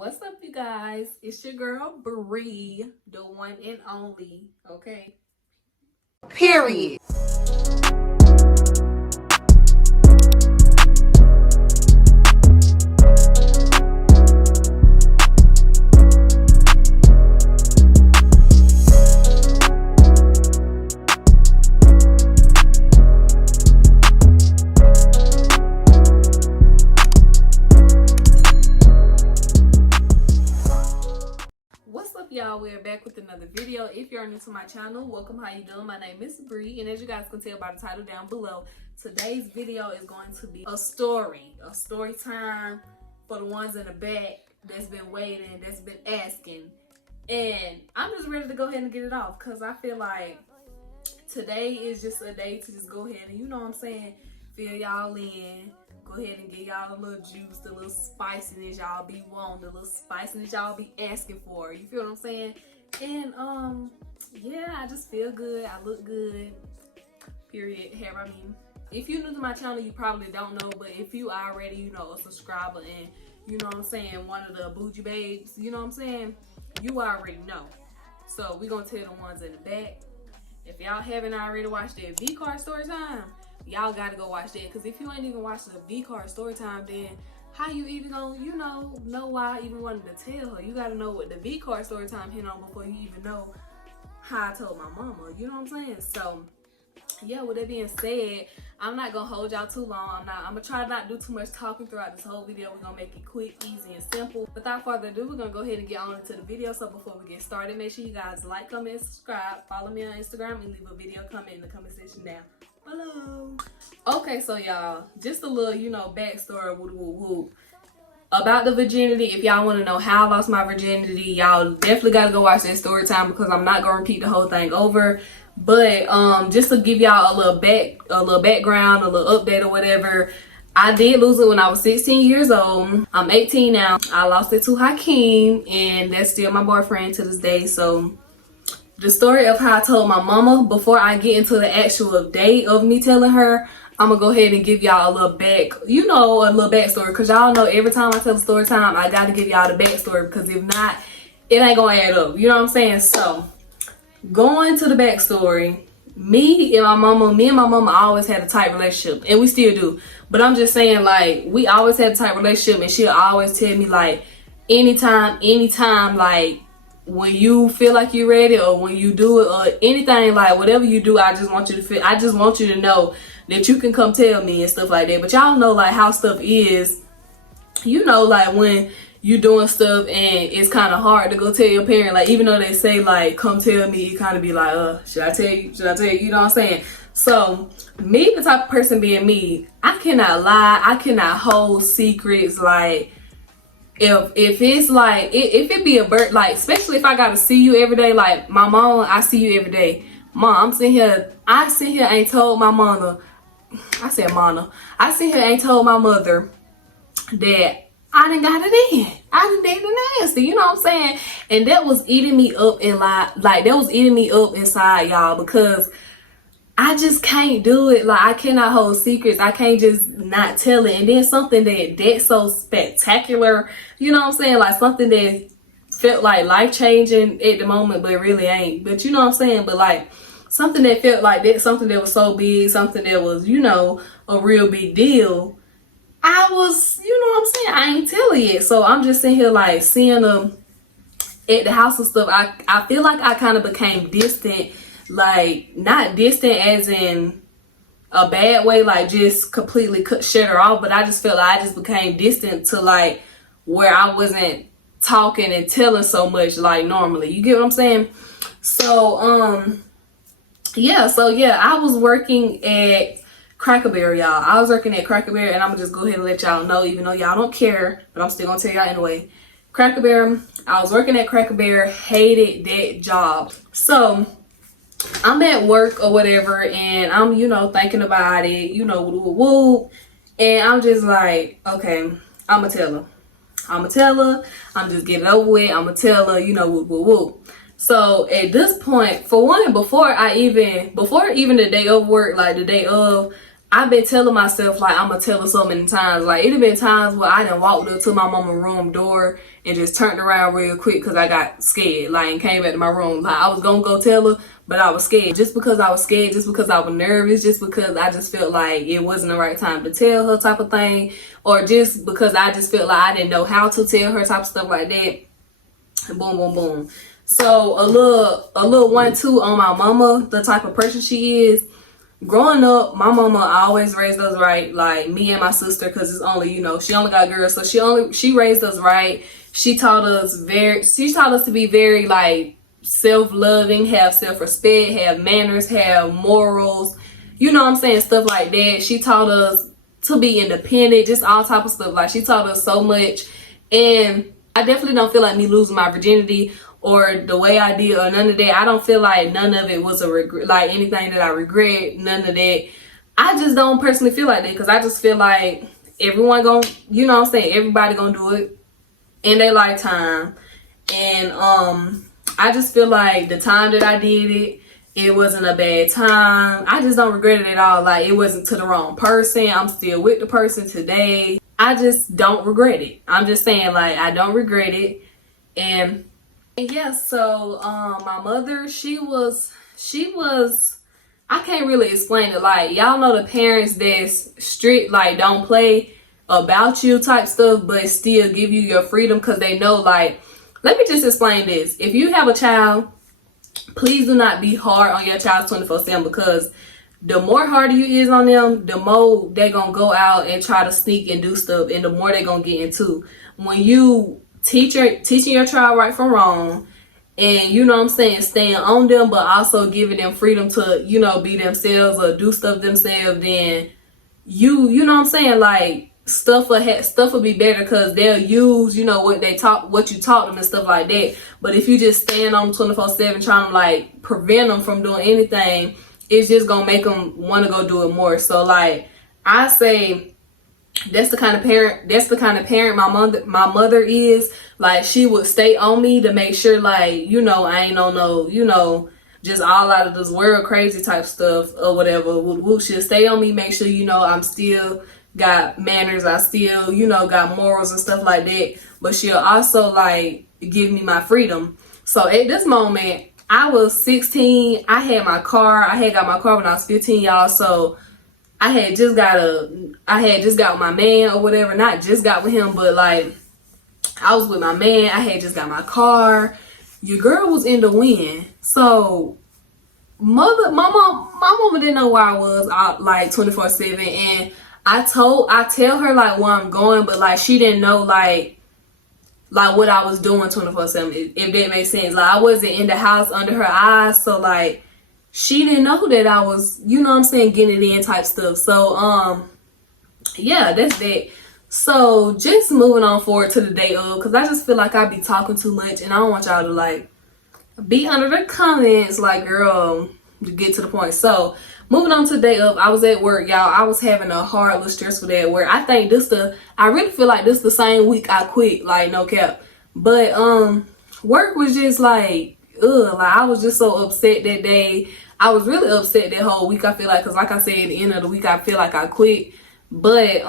What's up, you guys? It's your girl Bree, the one and only, okay? Period. Y'all, we're back with another video. If you're new to my channel, welcome. How you doing? My name is Bree, and as you guys can tell by the title down below, today's video is going to be a story time for the ones in the back that's been waiting, that's been asking. And I'm just ready to go ahead and get it off, because I feel like today is just a day to just go ahead and, you know what I'm saying, fill y'all in. Go ahead and get y'all a little juice, the little spiciness y'all be wanting, the little spiciness y'all be asking for. You feel what I'm saying? And yeah, I just feel good. I look good. Period. Hair, I mean, if you're new to my channel, you probably don't know, but if you already, you know, a subscriber and, you know what I'm saying, one of the bougie babes, you know what I'm saying, you already know. So we're gonna tell the ones in the back. If y'all haven't already watched that Vcard story time, y'all gotta go watch that, because if you ain't even watched the Vcard story time, then how you even gonna, you know why I even wanted to tell her. You gotta know what the Vcard story time hit on before you even know how I told my mama, you know what I'm saying? So yeah, with that being said, I'm not gonna hold y'all too long. I'm gonna try to not do too much talking throughout this whole video. We're gonna make it quick, easy, and simple. Without further ado, we're gonna go ahead and get on into the video. So before we get started, make sure you guys like, comment, and subscribe. Follow me on Instagram and leave a video comment in the comment section down below. Okay, so y'all, just a little, you know, backstory about the virginity. If y'all want to know how I lost my virginity, y'all definitely gotta go watch that story time, because I'm not gonna repeat the whole thing over. But just to give y'all a little background, a little update or whatever, I did lose it when I was 16 years old. I'm 18 now. I lost it to Hakeem, and that's still my boyfriend to this day. So the story of how I told my mama, before I get into the actual date of me telling her, I'm gonna go ahead and give y'all a little backstory, because y'all know every time I tell a story time, I gotta give y'all the backstory, because if not, it ain't gonna add up, you know what I'm saying? So going to the backstory, me and my mama always had a tight relationship, and we still do. But I'm just saying, like, we always had a tight relationship, and she'll always tell me, like, anytime, like, when you feel like you're ready, or when you do it, or anything, like, whatever you do, I just want you to know that you can come tell me and stuff like that. But y'all know, like, how stuff is, you know, like, when you doing stuff and it's kind of hard to go tell your parent, like, even though they say, like, come tell me, you kind of be like, should I tell you, you know what I'm saying? So me, the type of person being me, I cannot lie, I cannot hold secrets. Like, if it's like, if it be a bird, like, especially if I gotta see you every day, like my mom, I see you every day. Mom, I sit here ain't told my mama, I sit here ain't told my mother that I done got it in. I done dated nasty, you know what I'm saying? And that was eating me up that was eating me up inside, y'all, because I just can't do it. Like, I cannot hold secrets. I can't just not tell it. And then something that's so spectacular, you know what I'm saying? Like, something that felt like life-changing at the moment, but it really ain't. But you know what I'm saying? But like, something that felt like that, something that was so big, something that was, you know, a real big deal, I was, you know what I'm saying, I ain't tell it yet. So I'm just sitting here, like, seeing them at the house and stuff. I feel like I kind of became distant, like, not distant as in a bad way, like just completely shut her off, but I just felt like I just became distant to, like, where I wasn't talking and telling so much like normally. You get what I'm saying? So yeah, I was working at Cracker Barrel, y'all. I was working at Cracker Barrel, and I'm gonna just go ahead and let y'all know, even though y'all don't care, but I'm still gonna tell y'all anyway. Cracker Barrel, I was working at Cracker Barrel, hated that job. So I'm at work or whatever, and I'm, you know, thinking about it, you know, woo, and I'm just like, okay, I'm gonna tell her. I'm just getting over with. I'm gonna tell her, you know, woo. So at this point, for one, before even the day of work, like the day of, I've been telling myself, like, I'm gonna tell her so many times. Like, it have been times where I done walked up to my mama's room door and just turned around real quick because I got scared, like, and came back to my room. Like, I was gonna go tell her, but I was scared. Just because I was scared, just because I was nervous, just because I just felt like it wasn't the right time to tell her type of thing, or just because I just felt like I didn't know how to tell her type of stuff like that. Boom, boom, boom. So a little 1-2 on my mama, the type of person she is. Growing up, my mama always raised us right, like me and my sister, because it's only, you know, she only got girls, so she raised us right. She taught us to be very, like, self-loving, have self-respect, have manners, have morals, you know what I'm saying, stuff like that. She taught us to be independent, just all type of stuff. Like, she taught us so much, and I definitely don't feel like me losing my virginity or the way I did or none of that. I don't feel like none of it was a regret, like anything that I regret, none of that. I just don't personally feel like that, because I just feel like everyone gonna, you know what I'm saying, everybody gonna do it in their lifetime. And I just feel like the time that I did it, it wasn't a bad time. I just don't regret it at all. Like, it wasn't to the wrong person. I'm still with the person today. I just don't regret it. I'm just saying, like, I don't regret it. And yeah, so my mother, she was I can't really explain it. Like, y'all know the parents that's strict, like, don't play about you type stuff, but still give you your freedom because they know, like, let me just explain this. If you have a child, please do not be hard on your child 24/7, because the more harder you is on them, the more they gonna go out and try to sneak and do stuff, and the more they gonna get into. When you teaching your child right from wrong, and, you know what I'm saying, staying on them, but also giving them freedom to, you know, be themselves or do stuff themselves, then you know what I'm saying, like, stuff will be better, because they'll use, you know, what you taught them and stuff like that. But if you just stand on 24/7 trying to, like, prevent them from doing anything, it's just gonna make them want to go do it more. So, like, I say, that's the kind of parent my mother is. Like, she would stay on me to make sure, like, you know, I ain't on no, you know, just all out of this world crazy type stuff or whatever. She'll stay on me, make sure, you know, I'm still got manners, I still, you know, got morals and stuff like that. But she'll also, like, give me my freedom. So at this moment, I was 16. I had got my car when I was 15, y'all. So I had just got with my man or whatever. Not just got with him, but, like, I was with my man. I had just got my car. Your girl was in the wind. So my mama didn't know where I was, like, 24/7. And I tell her, like, where I'm going, but, like, she didn't know, like what I was doing 24/7, if that makes sense. Like, I wasn't in the house under her eyes, so, like, she didn't know that I was, you know what I'm saying, getting it in type stuff. So, yeah, that's that. So, just moving on forward to the day of, because I just feel like I be talking too much, and I don't want y'all to, like, be under the comments, like, girl, to get to the point. So, moving on to the day of, I was at work, y'all. I was having a hard, little stressful day at work. I really feel like this the same week I quit, like, no cap. But, work was just, like, like, I was just so upset that day. I was really upset that whole week, I feel like, because, like I said, at the end of the week, I feel like I quit. But,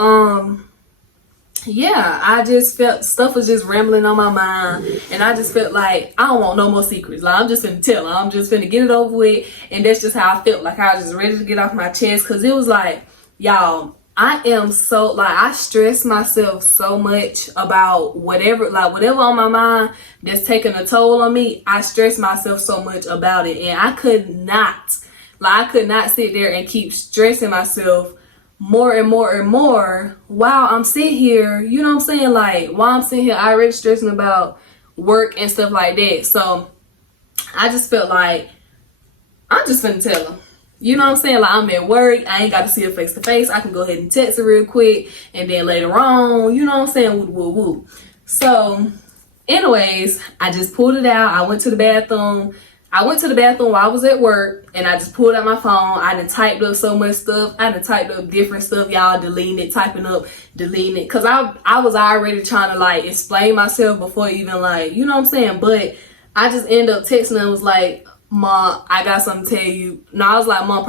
yeah, I just felt stuff was just rambling on my mind, and I just felt like I don't want no more secrets. Like, I'm just finna tell her, I'm just finna get it over with, and that's just how I felt. Like, I was just ready to get off my chest, because it was like, y'all, I am so, like, I stress myself so much about whatever on my mind that's taking a toll on me. I stress myself so much about it, and I could not sit there and keep stressing myself more and more and more while I'm sitting here, you know what I'm saying? Like, while I'm sitting here, I already stressing about work and stuff like that. So I just felt like I'm just finna tell her. You know what I'm saying? Like, I'm at work, I ain't got to see her face to face. I can go ahead and text her real quick, and then later on, you know what I'm saying? Woo, woo, woo. So, anyways, I just pulled it out. I went to the bathroom while I was at work, and I just pulled out my phone. I done typed up so much stuff. I done typed up different stuff, y'all, deleting it, typing up, deleting it. Because I was already trying to, like, explain myself before even, like, you know what I'm saying? But I just ended up texting her and was like, Mom, I got something to tell you. No, I was like, Mom,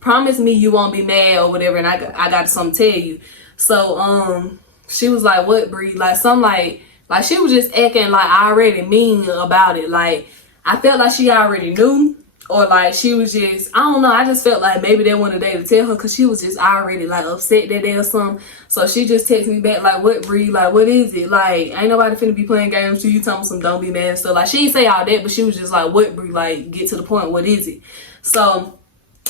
promise me you won't be mad or whatever, and I got something to tell you. So she was like, what, Bree? Like some like she was just acting like I already mean about it. Like I felt like she already knew, or like she was just, I don't know, I just felt like maybe they wanted a day to tell her, because she was just already like upset that day or something. So she just texted me back like, what, Bree? Like, what is it? Like, ain't nobody finna be playing games to you, telling me some don't be mad and stuff. Like, she didn't say all that, but she was just like, what, Bree? Like, get to the point, what is it? So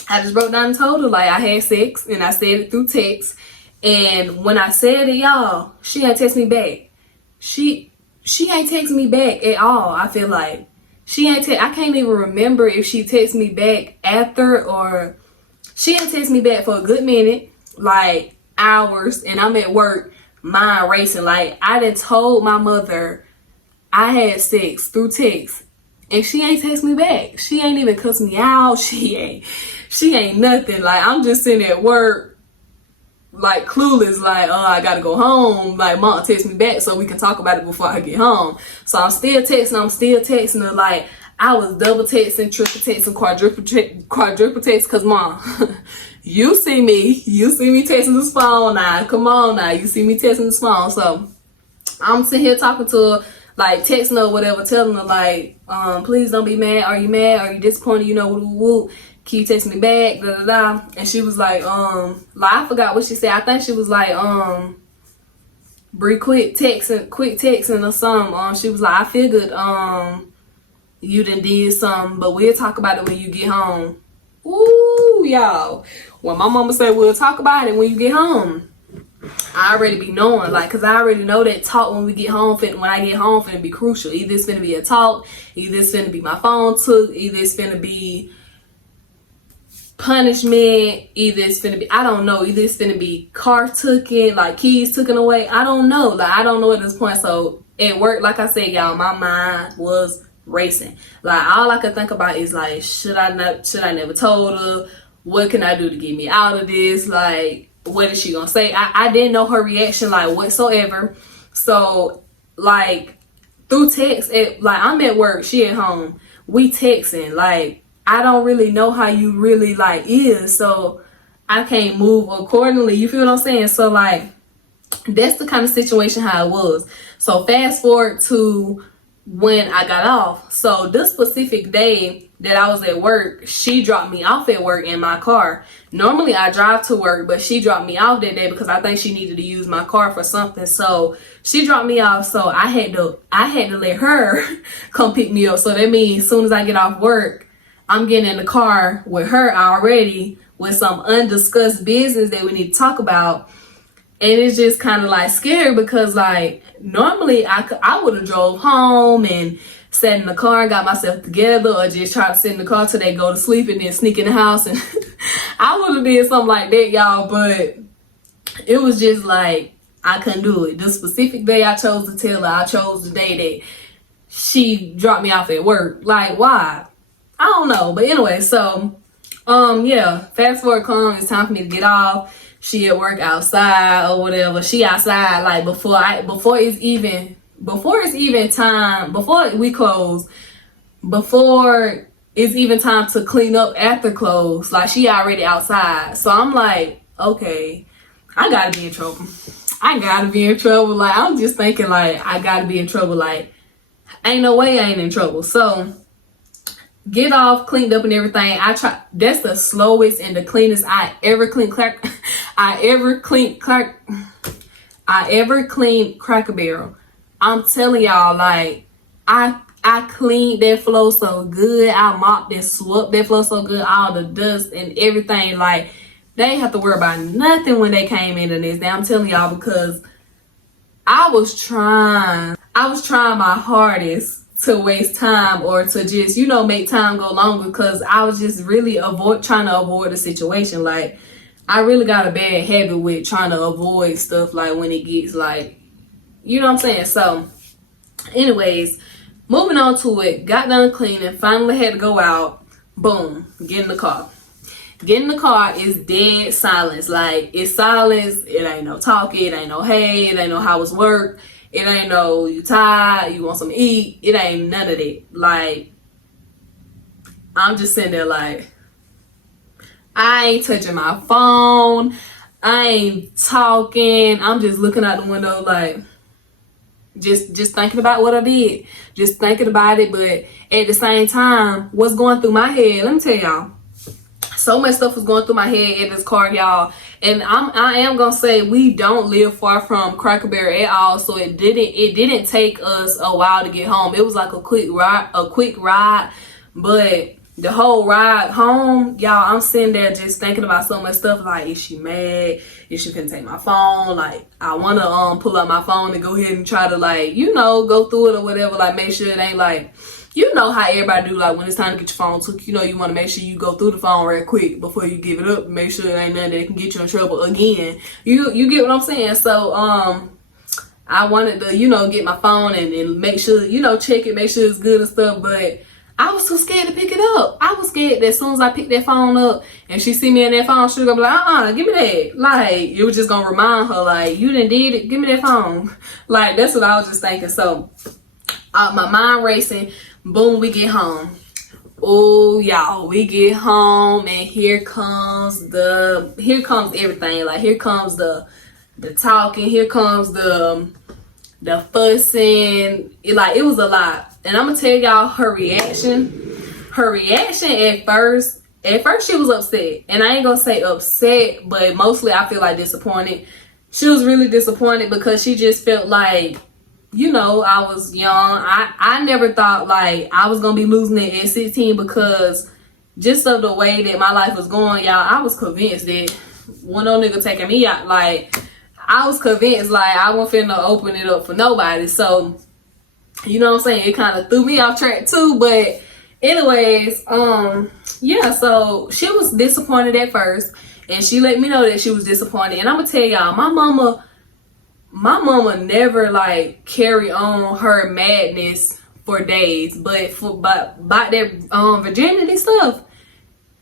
I just broke down and told her like I had sex, and I said it through text. And when I said it, y'all, she ain't text me back. She ain't text me back at all. I feel like I can't even remember if she texted me back after, or she ain't text me back for a good minute, like hours, and I'm at work, mind racing. Like I done told my mother I had sex through text, and she ain't text me back. She ain't even cuss me out. She ain't nothing. Like I'm just sitting at work, like clueless, like, oh, I gotta go home. Like, Mom, text me back so we can talk about it before I get home. So I'm still texting her. Like, I was double texting, triple texting, quadruple text, because Mom, you see me texting this phone now. Come on now, you see me texting this phone. So I'm sitting here talking to her, like texting her or whatever, telling her like, please don't be mad. Are you mad? Are you disappointed? You know, woo. Keep texting me back, da da da. And she was like I forgot what she said. I think she was like, Bree, quit texting or something. She was like, I figured you done did something, but we'll talk about it when you get home. Ooh, y'all. When my mama said we'll talk about it when you get home, I already be knowing, like, cause I already know that talk when I get home finna be crucial. Either it's finna be a talk, either it's finna be my phone took, either it's finna be punishment, either it's finna be, I don't know, either it's finna be car taken, like keys taken away. I don't know, like I don't know at this point. So at work, like I said, y'all, my mind was racing. Like all I could think about is like, should I never told her? What can I do to get me out of this? Like, what is she gonna say? I didn't know her reaction, like whatsoever. So like through text, like I'm at work, she at home, we texting, like I don't really know how you really like is, so I can't move accordingly. You feel what I'm saying? So like that's the kind of situation how it was. So fast forward to when I got off. So this specific day that I was at work, she dropped me off at work in my car. Normally I drive to work, but she dropped me off that day because I think she needed to use my car for something. So she dropped me off, so I had to let her come pick me up. So that means as soon as I get off work, I'm getting in the car with her already with some undiscussed business that we need to talk about. And it's just kind of like scary because like normally I would have drove home and sat in the car and got myself together, or just try to sit in the car till they go to sleep and then sneak in the house, and I would have did something like that, y'all. But it was just like I couldn't do it. The specific day I chose to tell her, I chose the day that she dropped me off at work. Like, why? I don't know. But anyway, so yeah, fast forward come, it's time for me to get off. She at work outside or whatever. She outside like before it's even time, before we close, before it's even time to clean up after close. Like she already outside. So I'm like, okay, I gotta be in trouble. Like I'm just thinking like I gotta be in trouble. Like ain't no way I ain't in trouble. So get off, cleaned up and everything. That's the slowest and the cleanest I ever cleaned Cracker Barrel. I'm telling y'all, like I cleaned that floor so good. I mopped and swept that floor so good, all the dust and everything. Like they ain't have to worry about nothing when they came into this. Now I'm telling y'all, because I was trying my hardest to waste time or to just, make time go longer, because I was just really trying to avoid the situation. Like I really got a bad habit with trying to avoid stuff, like when it gets like, you know what I'm saying? So anyways, moving on to it, got done cleaning, finally had to go out, boom, get in the car. Get in the car is dead silence. Like it's silence, it ain't no talking, it ain't no hey, it ain't no how was work. It ain't no you tired, you want some to eat. It ain't none of that. Like I'm just sitting there like, I ain't touching my phone. I ain't talking. I'm just looking out the window like, just thinking about what I did. Just thinking about it. But at the same time, what's going through my head, let me tell y'all. So much stuff was going through my head in this car, y'all. And I am gonna say we don't live far from Cracker Barrel at all. So it didn't take us a while to get home. It was like a quick ride. But the whole ride home, y'all, I'm sitting there just thinking about so much stuff. Like, is she mad? Is she couldn't take my phone? Like, I wanna pull up my phone and go ahead and try to, like, you know, go through it or whatever. Like, make sure it ain't like, you know how everybody do, like, when it's time to get your phone took, you know, you want to make sure you go through the phone real quick before you give it up. Make sure it ain't nothing that can get you in trouble again. You get what I'm saying? So, I wanted to, you know, get my phone and make sure, you know, check it, make sure it's good and stuff. But I was too scared to pick it up. I was scared that as soon as I picked that phone up and she see me in that phone, she was gonna be like, give me that. Like, it was just gonna remind her, like, you done did it, give me that phone. Like, that's what I was just thinking. So, my mind racing. Boom, we get home. Oh, y'all, we get home and here comes everything. Like, here comes the talking, here comes the fussing. It was a lot. And I'm gonna tell y'all her reaction at first she was upset. And I ain't gonna say upset, but mostly I feel like disappointed. She was really disappointed because she just felt like, you know, I was young. I never thought like I was gonna be losing it at 16 because just of the way that my life was going, y'all. I was convinced that when no nigga taking me out, like, I was convinced like I wasn't finna open it up for nobody. So, you know what I'm saying? It kind of threw me off track too. But anyways, yeah. So she was disappointed at first, and she let me know that she was disappointed. And I'm gonna tell y'all, my mama never like carry on her madness for days, but about that virginity stuff,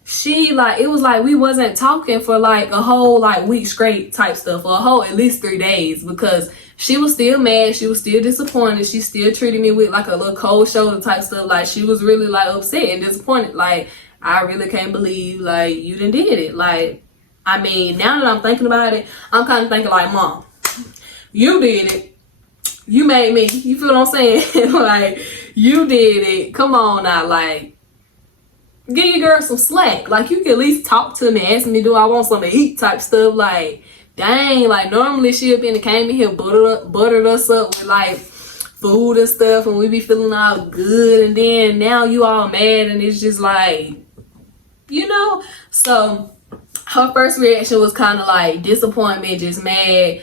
she like, it was like we wasn't talking for like a whole like week straight type stuff, or a whole at least 3 days, because she was still mad, she was still disappointed, she still treated me with like a little cold shoulder type stuff. Like, she was really like upset and disappointed. Like, I really can't believe like you done did it. Like, I mean, now that I'm thinking about it, I'm kind of thinking like, Mom, you did it. You made me. You feel what I'm saying? Like, you did it. Come on now. Like, give your girl some slack. Like, you can at least talk to me, ask me, do I want something to eat type stuff. Like, dang. Like, normally she'll be in the came in here, buttered us up with, like, food and stuff, and we be feeling all good. And then now you all mad, and it's just like, you know? So, her first reaction was kind of like disappointment, just mad.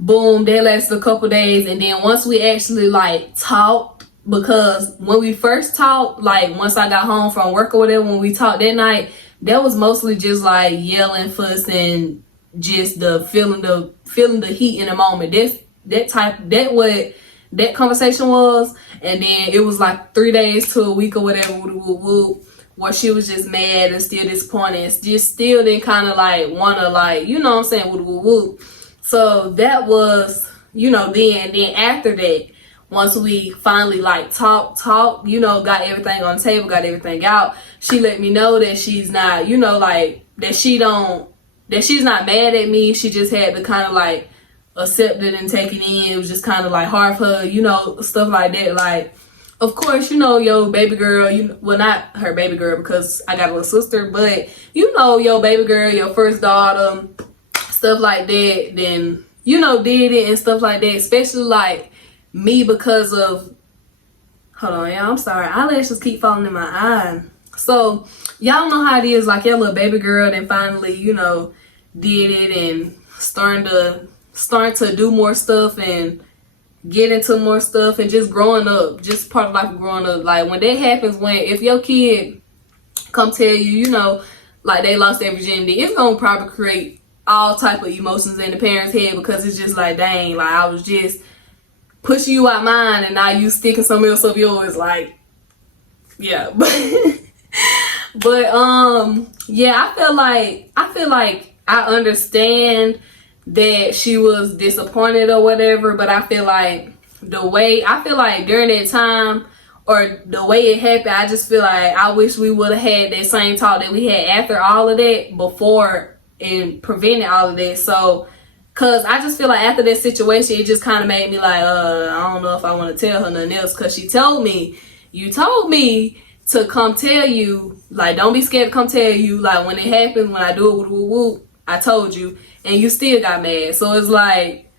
Boom, that lasted a couple days. And then once we actually like talked, because when we first talked, like once I got home from work or whatever, when we talked that night, that was mostly just like yelling, fussing, just the feeling the heat in the moment. That what that conversation was. And then it was like 3 days to a week or whatever, where she was just mad and still disappointed, and just still didn't kind of like want to, like, you know what I'm saying, So that was, you know, then after that, once we finally like talked, you know, got everything on the table, got everything out, she let me know that she's not, you know, like, that she's not mad at me. She just had to kind of like accept it and take it in. It was just kind of like hard for her, you know, stuff like that. Like, of course, you know, your baby girl, well, not her baby girl because I got a little sister, but you know, your baby girl, your first daughter, stuff like that, then, you know, did it and stuff like that. Especially like me, because of, hold on, y'all, I'm sorry, eyelashes keep falling in my eye. So y'all know how it is, like your little baby girl then finally, you know, did it and starting to do more stuff and get into more stuff and just growing up, just part of life of growing up. Like, when that happens, if your kid come tell you, you know, like they lost their virginity, it's gonna probably create all type of emotions in the parent's head, because it's just like, dang, like I was just pushing you out mine and now you sticking something else up yours. Like, yeah. But yeah, I feel like I understand that she was disappointed or whatever, but I feel like during that time, or the way it happened, I just feel like I wish we would have had that same talk that we had after all of that, before, and prevented all of that. So, cause I just feel like after that situation, it just kind of made me like, I don't know if I want to tell her nothing else. Cause she told me, you told me to come tell you, like, don't be scared to come tell you, like, when it happens, when I do it, woo, woo, woo, I told you, and you still got mad. So it's like,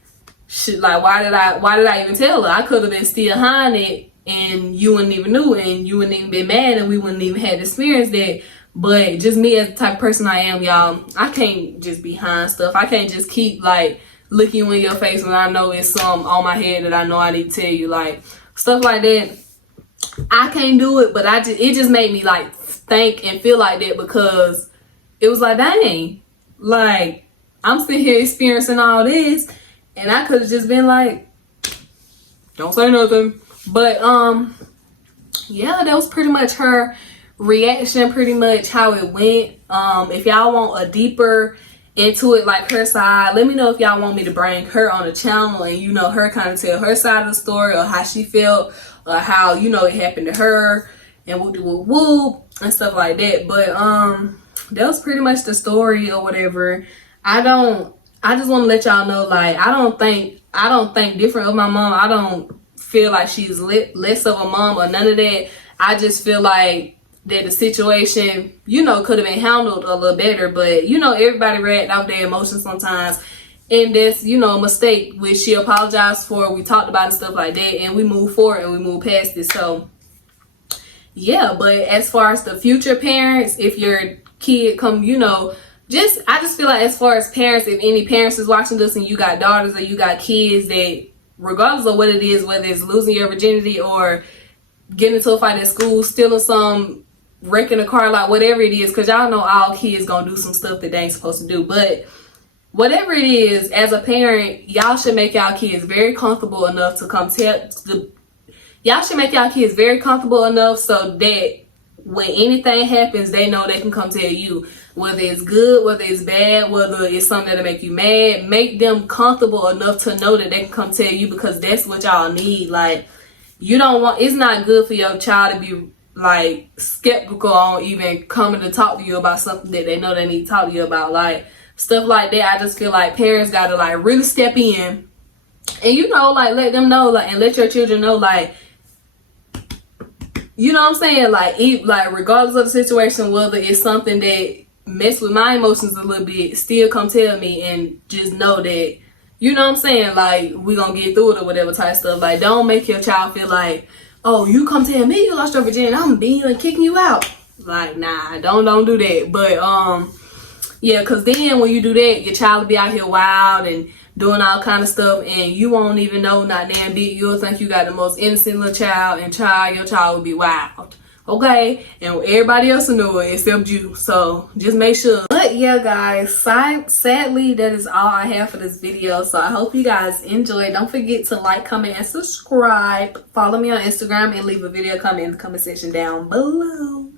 shit, like, why did I even tell her? I could have been still hiding it, and you wouldn't even knew, and you wouldn't even been mad, and we wouldn't even had experienced that. But just me as the type of person I am, y'all, I can't just be hiding stuff. I can't just keep, like, looking you in your face when I know it's something on my head that I know I need to tell you. Like, stuff like that, I can't do it. But it just made me, like, think and feel like that, because it was like, dang, like, I'm sitting here experiencing all this, and I could have just been like, don't say nothing. But yeah, that was pretty much her reaction, pretty much how it went. If y'all want a deeper into it, like her side, let me know if y'all want me to bring her on the channel and, you know, her kind of tell her side of the story, or how she felt, or how, you know, it happened to her, and whoop whoop whoop and stuff like that. But that was pretty much the story or whatever. I just want to let y'all know, like, I don't think different of my mom. I don't feel like she's less of a mom or none of that. I just feel like that the situation, you know, could have been handled a little better. But, you know, everybody react off their emotions sometimes, and that's, you know, a mistake, which she apologized for. We talked about it and stuff like that, and we move forward and we move past it. So yeah, but as far as the future parents, if your kid come, you know, I just feel like, as far as parents, if any parents is watching this and you got daughters or you got kids, that regardless of what it is, whether it's losing your virginity or getting into a fight at school, stealing some, wrecking a car, like whatever it is, because y'all know all kids gonna do some stuff that they ain't supposed to do. But whatever it is, as a parent, y'all should make y'all kids very comfortable enough to come y'all should make y'all kids very comfortable enough so that when anything happens, they know they can come tell you, whether it's good, whether it's bad, whether it's something that'll make you mad. Make them comfortable enough to know that they can come tell you, because that's what y'all need. Like, it's not good for your child to be, like, skeptical on even coming to talk to you about something that they know they need to talk to you about. Like, stuff like that, I just feel like parents gotta, like, really step in and, you know, like, let them know, like, and let your children know, like, you know what I'm saying? Like, regardless of the situation, whether it's something that mess with my emotions a little bit, still come tell me, and just know that, you know what I'm saying, like, we gonna get through it or whatever type stuff. Like, don't make your child feel like, oh, you come tell me you lost your virginity, I'm beating you and kicking you out. Like, nah, don't do that. But yeah, because then when you do that, your child will be out here wild and doing all kind of stuff, and you won't even know, not damn bit. You'll think you got the most innocent little child, and your child will be wild. Okay? And everybody else will know it except you. So just make sure. But yeah, guys, sadly, that is all I have for this video. So I hope you guys enjoyed. Don't forget to like, comment, and subscribe. Follow me on Instagram, and leave a video comment in the comment section down below.